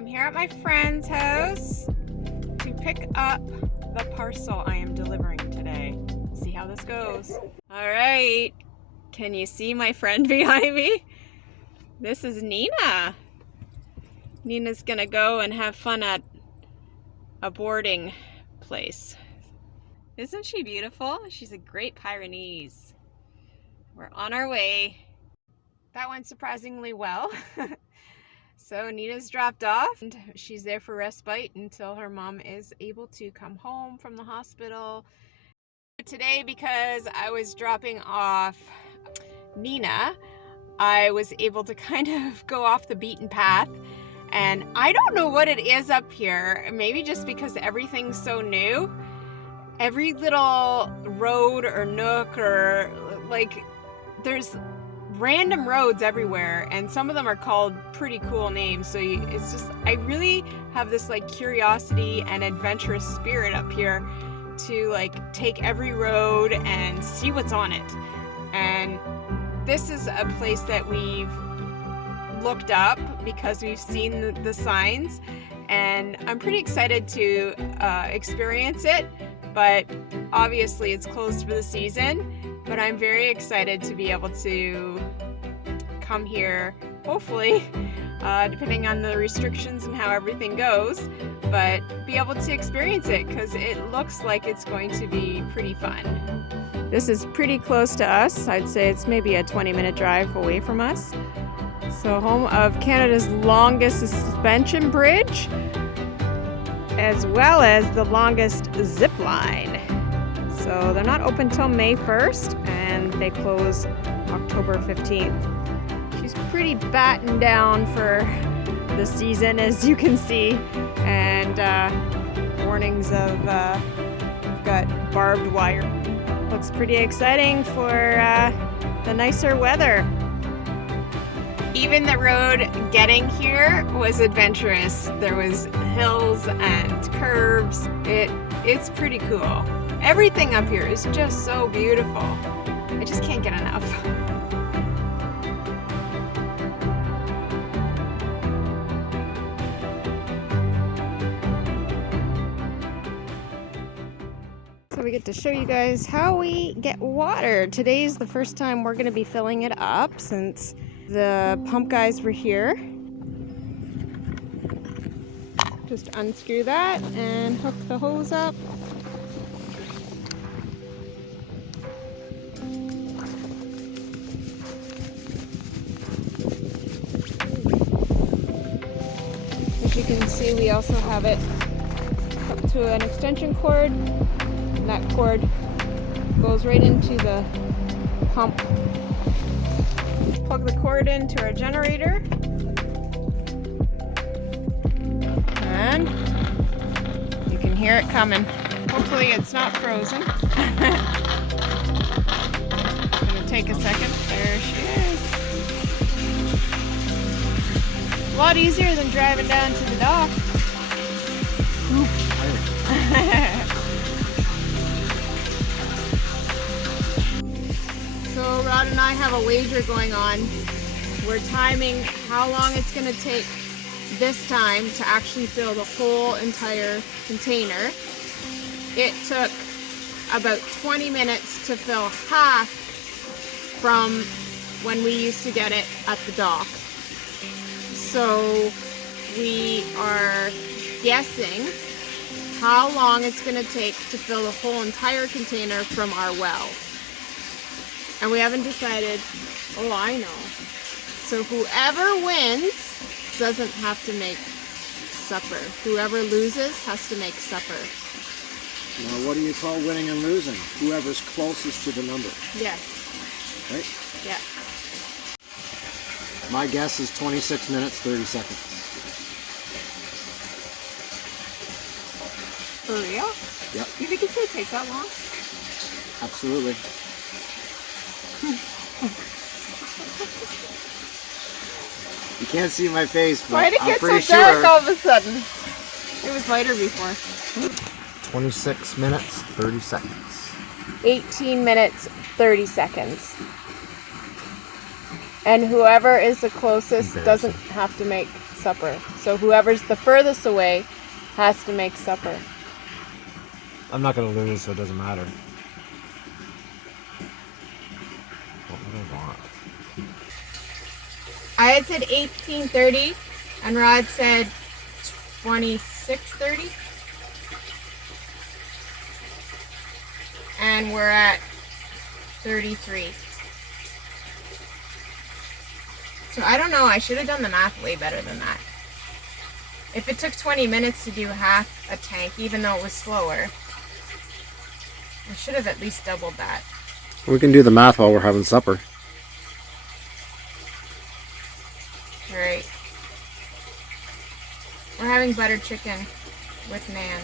I'm here at my friend's house to pick up the parcel I am delivering today. See how this goes. All right, can you see my friend behind me? This is Nina. Nina's gonna go and have fun at a boarding place. Isn't she beautiful? She's a great Pyrenees. We're on our way. That went surprisingly well. So Nina's dropped off and she's there for respite until her mom is able to come home from the hospital. Today, because I was dropping off Nina, I was able to kind of go off the beaten path. And I don't know what it is up here. Maybe just because everything's so new. Every little road or nook or like there's random roads everywhere, and some of them are called pretty cool names. So it's just, I really have this like curiosity and adventurous spirit up here to like take every road and see what's on it. And this is a place that we've looked up because we've seen the signs, and I'm pretty excited to experience it. But obviously it's closed for the season. But I'm very excited to be able to come here, hopefully, depending on the restrictions and how everything goes, but be able to experience it because it looks like it's going to be pretty fun. This is pretty close to us. I'd say it's maybe a 20-minute drive away from us. So home of Canada's longest suspension bridge, as well as the longest zip line. So they're not open till May 1st, and they close October 15th. She's pretty battened down for the season, as you can see, and warnings of we've got barbed wire. Looks pretty exciting for the nicer weather. Even the road getting here was adventurous. There was hills and curves. It's pretty cool. Everything up here is just so beautiful. I just can't get enough. So we get to show you guys how we get water. Today's the first time we're going to be filling it up since the pump guys were here. Just unscrew that and hook the hose up. As you can see, we also have it hooked to an extension cord, and that cord goes right into the pump. Plug the cord into our generator, and you can hear it coming. Hopefully it's not frozen. It's gonna take a second. There she is. A lot easier than driving down to the dock. So Rod and I have a wager going on. We're timing how long it's going to take this time to actually fill the whole entire container. It took about 20 minutes to fill half from when we used to get it at the dock. So we are guessing how long it's going to take to fill the whole entire container from our well. And we haven't decided. Oh, I know. So whoever wins doesn't have to make supper. Whoever loses has to make supper. Now, what do you call winning and losing? Whoever's closest to the number. Yes. Right? Yeah. My guess is 26 minutes, 30 seconds. For real? Yep. You think it's going to take that long? Absolutely. You can't see my face, but Why'd it I'm get pretty so dark sure. all of a sudden? It was lighter before. 26 minutes, 30 seconds. 18 minutes, 30 seconds. And whoever is the closest doesn't have to make supper. So whoever's the furthest away has to make supper. I'm not going to lose, so it doesn't matter. What would I want? I had said 18:30 and Rod said 26:30. And we're at 33. So I don't know, I should have done the math way better than that. If it took 20 minutes to do half a tank, even though it was slower, I should have at least doubled that. We can do the math while we're having supper. Alright. We're having buttered chicken with Nan.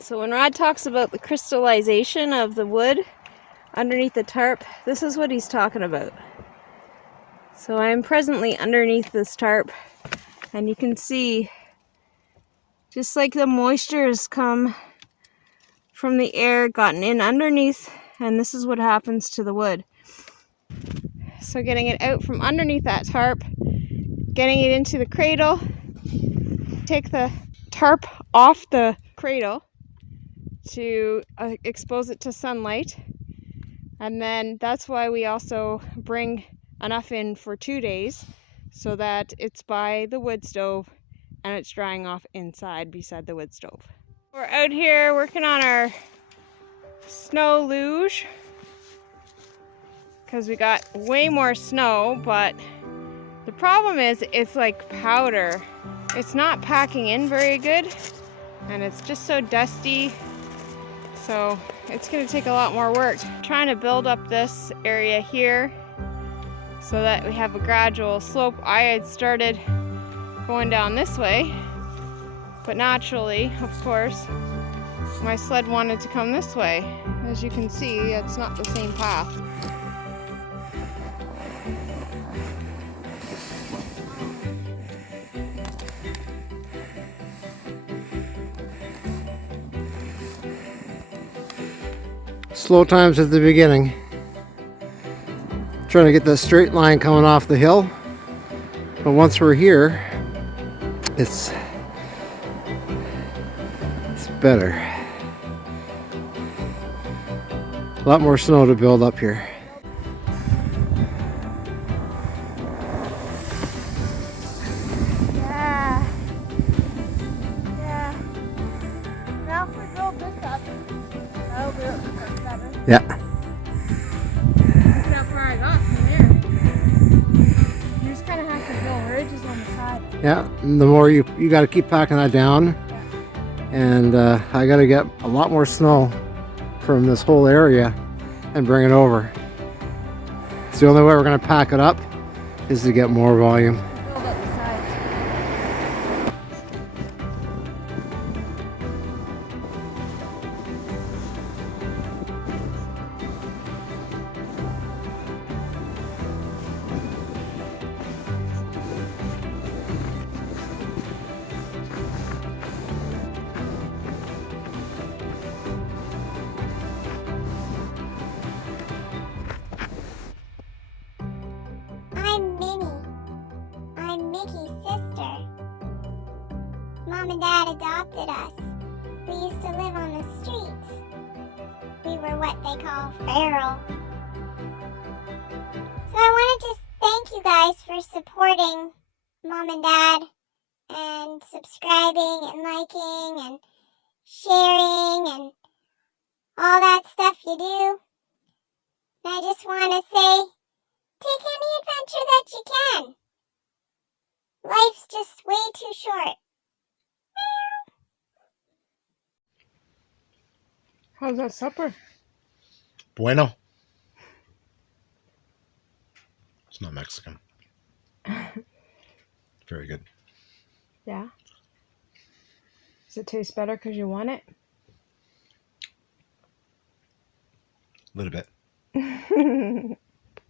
So when Rod talks about the crystallization of the wood underneath the tarp, this is what he's talking about. So I'm presently underneath this tarp, and you can see just like the moisture has come from the air, gotten in underneath, and this is what happens to the wood. So getting it out from underneath that tarp, getting it into the cradle, take the tarp off the cradle to expose it to sunlight, and then that's why we also bring enough in for 2 days so that it's by the wood stove and it's drying off inside beside the wood stove. We're out here working on our snow luge because we got way more snow, but the problem is it's like powder. It's not packing in very good and it's just so dusty. So it's going to take a lot more work. Trying to build up this area here so that we have a gradual slope. I had started going down this way, but naturally, of course, my sled wanted to come this way. As you can see, it's not the same path. Slow times at the beginning. Trying to get the straight line coming off the hill. But once we're here, it's better. A lot more snow to build up here. Yeah. Yeah. Now if we build this up, that'll be better. Yeah. Look how far I got from there. You just kind of have to build ridges on the side. Yeah, and the more you got to keep packing that down. And I got to get a lot more snow from this whole area and bring it over. It's the only way we're going to pack it up is to get more volume. Build up the sides. I'm Minnie. I'm Mickey's sister. Mom and Dad adopted us. We used to live on the streets. We were what they call feral. So I wanted to thank you guys for supporting Mom and Dad and subscribing and liking and sharing and all that stuff you do. And I just want to say, take any adventure that you can. Life's just way too short. How's that supper? Bueno. It's not Mexican. Very good. Yeah. Does it taste better because you want it? A little bit.